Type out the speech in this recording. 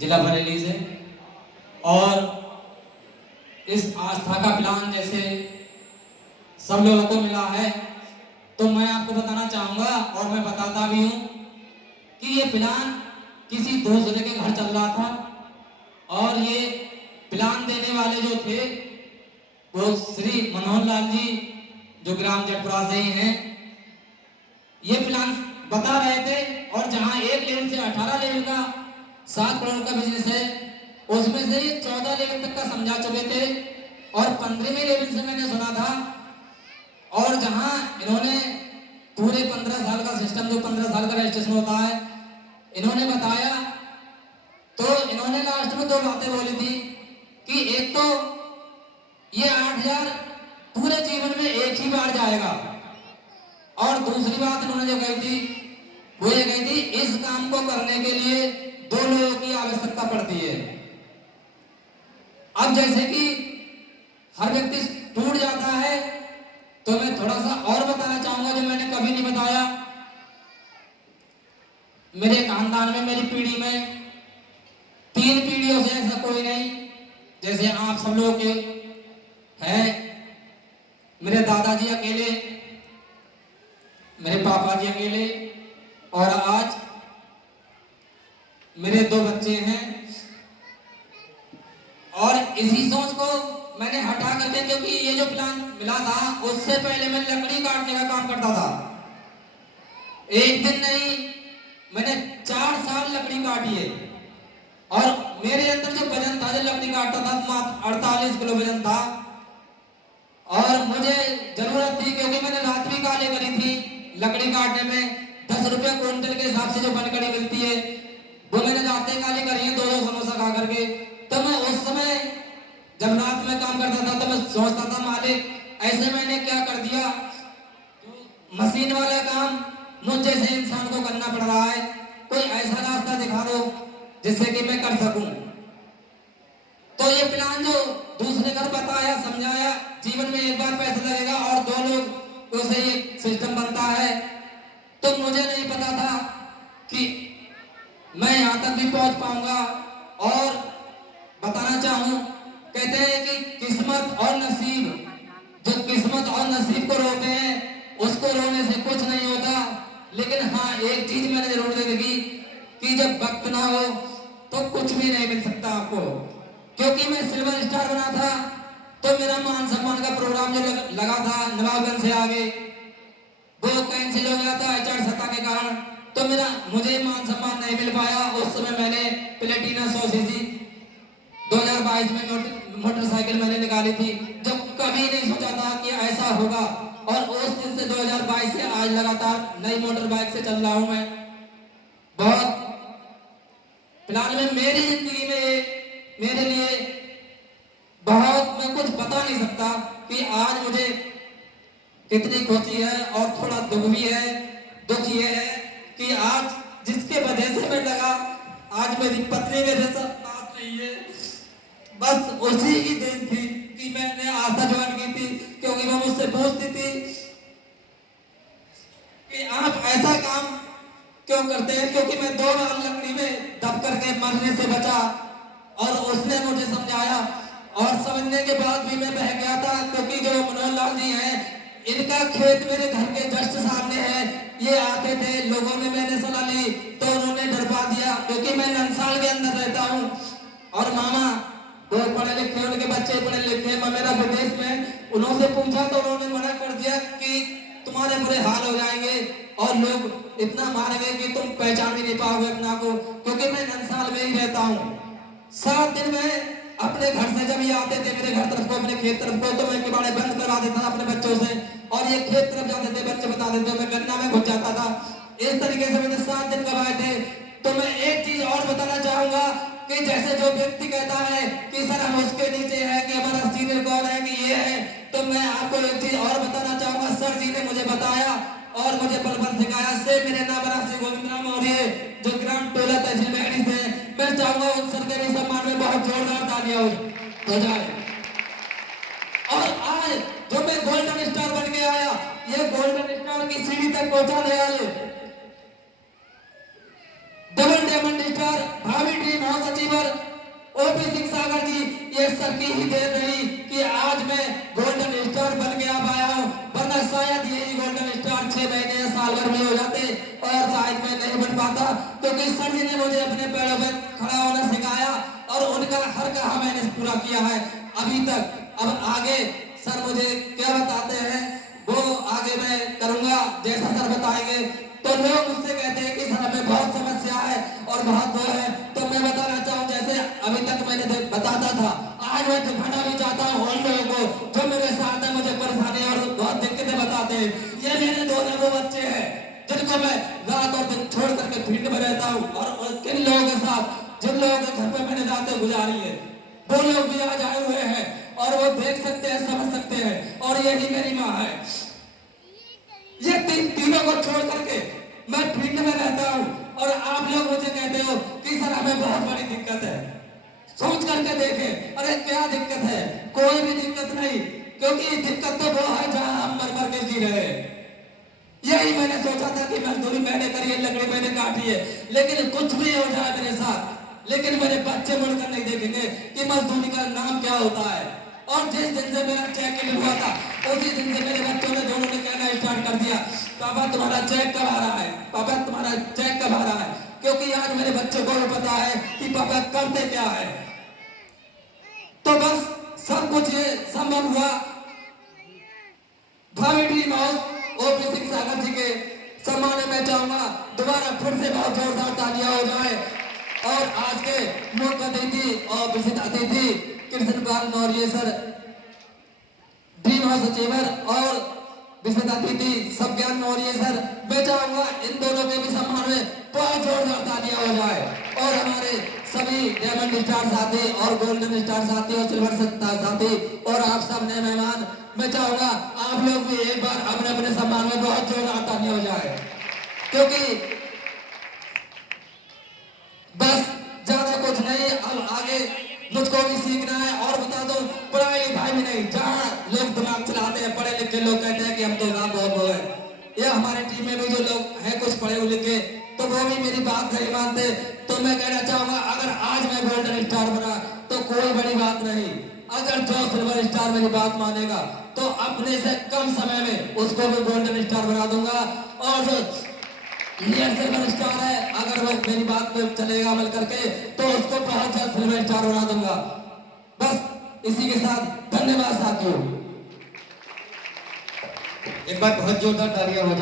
जिला बरेली से। और इस आस्था का प्लान जैसे सब लोगों को मिला है, तो मैं आपको बताना चाहूंगा और मैं बताता भी हूं कि ये प्लान किसी दूसरे के घर चल रहा था, और ये प्लान देने वाले जो थे वो श्री मनोहर लाल जी, जो ग्राम जटपुरा से ही हैं। ये प्लान बता रहे थे, और जहां 1 लेवल से 18 लेवल का 7 करोड़ का बिजनेस है, उसमें से ये 14 लेवल तक का समझा चुके थे, और 15वें लेवल से मैंने सुना था। और जहां इन्होंने पूरे 15 साल का सिस्टम, जो 15 साल का रजिस्ट्रेशन होता है, इन्होंने बताया, तो इन्होंने लास्ट में 2 बातें बोली थी कि एक तो ये 8000 पूरे जीवन में एक ही बार जाएगा, और दूसरी बात इन्होंने जो कही थी वो ये कही थी, इस काम को करने के लिए 2 लोगों की आवश्यकता पड़ती है। अब जैसे कि हर व्यक्ति टूट जाता है, तो मैं थोड़ा सा और बताना चाहूंगा जो मैंने कभी नहीं बताया। मेरे खानदान में, मेरी पीढ़ी में 3 पीढ़ियों से ऐसा कोई नहीं जैसे आप सब लोगों के हैं। मेरे दादाजी अकेले, मेरे पापा जी अकेले, और आज मेरे 2 बच्चे हैं। और इसी सोच को मैंने हटा करके, क्योंकि ये जो प्लान मिला था उससे पहले मैं लकड़ी काटने का काम करता था। एक दिन नहीं, मैंने 4 साल लकड़ी काटी है, और मेरे अंदर जो वजन था, जो लकड़ी काटता था, मात्र 48 किलो वजन था। और मुझे जरूरत थी, क्योंकि मैंने रात भी काले करी थी लकड़ी काटने में। 10 रुपये क्विंटल के हिसाब से जो बनकड़ी मिलती है, वो मैंने रातें काली करी है 2-2 समोसा खा करके। तो मैं उस समय जब रात में काम करता था, तो मैं सोचता था, मालिक ऐसे मैंने क्या कर दिया, मशीन वाला काम मुझ जैसे इंसान को करना पड़ रहा है। कोई ऐसा रास्ता दिखा दो जिससे कि मैं कर सकूं। तो ये प्लान जो दूसरे घर बताया, समझाया, जीवन में एक बार पैसा लगेगा और 2 लोग उसे ये सिस्टम बनता है, तो मुझे नहीं पता था कि मैं यहां तक भी पहुंच पाऊंगा। और बताना चाहूं, कहते हैं कि किस्मत और नसीब, जो किस्मत और नसीब को रोते हैं, उसको रोने से कुछ नहीं होता। लेकिन हाँ, एक चीज मैंने जरूर देखी कि जब वक्त ना हो तो कुछ भी नहीं मिल सकता आपको। क्योंकि मैं सिल्वर स्टार बना था, तो मेरा मान सम्मान का प्रोग्राम जो लगा था नवाबगंज से आगे, वो कैंसिल हो गया था HR सत्ता के कारण। तो मुझे मान सम्मान नहीं मिल पाया। उस समय मैंने प्लेटिना 100 सीसी 2022 में मोटरसाइकिल मैंने निकाली थी, जब कभी नहीं सोचा था कि ऐसा होगा। और उस दिन से 2022 से आज लगातार नई मोटर बाइक से चल रहा हूं मैं। बहुत फिलहाल में मेरी जिंदगी में मेरे लिए बहुत, मैं कुछ बता नहीं सकता कि आज मुझे कितनी खुशी है, और थोड़ा दुख भी है। दुख ये है कि आज जिसके वजह से मैं लगा, आज मेरी पत्नी मेरे साथ नहीं है। बस उसी की देन थी कि मैंने आस्था ज्वाइन की थी, क्योंकि वो मुझसे पूछती थी कि आप ऐसा काम क्यों करते हैं, क्योंकि मैं 2 बार लकड़ी में दब करके मरने से बचा। और उसने मुझे समझाया, और समझने के बाद भी मैं बह गया था, क्योंकि जो मनोहर लाल जी हैं, इनका खेत मेरे घर के जस्ट सामने है। ये आते थे, लोगों ने, मैंने सलाह ली तो उन्होंने डरवा दिया, क्योंकि मैं नंसाल के अंदर रहता हूँ। और मामा वो पढ़े लिखे, उनके बच्चे पढ़े लिखे, मैं मेरा विदेश में, उन्होंने पूछा तो उन्होंने मना कर दिया कि तुम्हारे बुरे हाल हो जाएंगे, और लोग इतना मारेंगे कि तुम पहचान ही नहीं पाओगे अपना को। क्योंकि मैं नंसाल में ही रहता हूँ। 7 दिन में अपने घर से जब ये आते थे मेरे घर तरफ को, अपने खेत तरफ को, तो मैं किबाड़े बंद करवा देता था अपने बच्चों से, और ये खेत तरफ जाते थे, बच्चे बता देते, मैं गन्ना में घुस जाता था। इस तरीके से मैंने 7 दिन करवाए थे। तो मैं एक चीज और बताना चाहूंगा कि जैसे जो व्यक्ति कहता है कि सर हम उसके नीचे है, कि हमारा सीनियर कौन है, कि ये है, तो मैं आपको एक चीज और बताना चाहूंगा। सर जी ने मुझे बताया और मुझे बल सिखाया। से मेरे नाम राशि गोविंद राम और ये जो ग्राम टोला तहसील मेहड़ी से, मैं चाहूंगा उन सर के भी सम्मान में बहुत जोरदार तालियां हो जाए। और आज जो मैं गोल्डन स्टार बन के आया, ये गोल्डन स्टार की सीढ़ी तक पहुंचाने वाले डबल डायमंड स्टार भावी टीम महासचिव सर की ही देर रही कि आज मैं गोल्डन स्टार बन के आ पाया हूँ, वरना शायद यही गोल्डन स्टार 6 महीने या साल भर में हो जाते और शायद मैं नहीं बन पाता, क्योंकि सर जी ने मुझे अपने पैरों पे खड़ा होना सिखाया और उनका हर कहा मैंने पूरा किया है अभी तक। अब आगे सर मुझे क्या बताते हैं वो आगे मैं करूंगा जैसा सर बताएंगे। तो लोग मुझसे कहते हैं कि सर हमें बहुत समस्या है और बहुत वो है, तो मैं बताना चाहूँ जैसे अभी तक मैंने बताता था, आज मैं दिखाना भी चाहता हूँ उन लोगों को जो मेरे साथ है, मुझे परेशानी और बहुत दिक्कतें बताते हैं। ये मेरे दोनों वो बच्चे हैं जिनको मैं रात और दिन छोड़ करके फील्ड में रहता हूँ, और किन लोगों के साथ जिन लोगों के घर पे मैंने रातें गुजारी है वो लोग भी आज आए हुए हैं और वो देख सकते हैं, समझ सकते हैं, और यही मेरी माँ है। ये तीनों को छोड़ करके मैं फील्ड में रहता हूँ और आप लोग मुझे कहते हो कि सर हमें बहुत बड़ी दिक्कत है। सोच करके देखें, अरे क्या दिक्कत है? कोई भी दिक्कत नहीं, क्योंकि दिक्कत तो वो है जहां हम मर मर के जी रहे हैं। यही मैंने सोचा था कि मजदूरी मैंने करी है, लकड़ी मैंने काटी है, लेकिन कुछ भी हो जाए मेरे साथ, लेकिन मेरे बच्चे मुड़कर नहीं देखेंगे कि मजदूरी का नाम क्या होता है। और जिस दिन से मेरा चेक हुआ था उसी दिन से मेरे बच्चों ने दोनों ने कहना स्टार्ट कर दिया, पापा तुम्हारा चेक कब आ रहा है, पापा तुम्हारा चेक कब आ रहा है, क्योंकि आज मेरे बच्चों को भी पता है कि पापा करते क्या है। तो बस सब कुछ ये संभव हुआ भावी dream house OP Singh Sagar जी के सम्मान में चाहूंगा दोबारा फिर से बहुत जोरदार तालियां हो जाए। और आज के मुख्य अतिथि और विशिष्ट अतिथि Krishnapal Maurya sir, dream house achiever, और विशिष्ट अतिथि सबज्ञान मौर्य सर, मैं चाहूंगा इन दोनों के भी सम्मान में बहुत जोरदार तालियां हो जाए। और हमारे सभी डायमंड स्टार साथी और गोल्डन स्टार साथी और सिल्वर स्टार साथी और आप सब नए मेहमान, मैं चाहूंगा आप लोग भी एक बार अपने अपने सम्मान में बहुत जोरदार तालियां हो जाए, क्योंकि बस ज्यादा कुछ नहीं, अब आगे मुझको भी सीखना है। और बता दो पढ़ाई लिखाई भी नहीं, जहाँ लोग दिमाग चलाते हैं पढ़े लिखे लोग कहते हैं कि हम तो साहब बहुत वो है, ये हमारे टीम में भी जो लोग हैं कुछ पढ़े लिखे तो वो भी मेरी बात नहीं मानते। तो मैं कहना चाहूंगा अगर आज मैं गोल्डन स्टार बना तो कोई बड़ी बात नहीं, अगर जो सिल्वर स्टार मेरी बात मानेगा तो अपने से कम समय में उसको भी गोल्डन स्टार बना दूंगा। और जो नियर सिल्वर स्टार है अगर वो मेरी बात पे चलेगा अमल करके तो उसको बहुत जल्द सिल्वर स्टार बना दूंगा। बस इसी के साथ धन्यवाद साथियों। एक बार बहुत जोरदार तालियां हो जाए।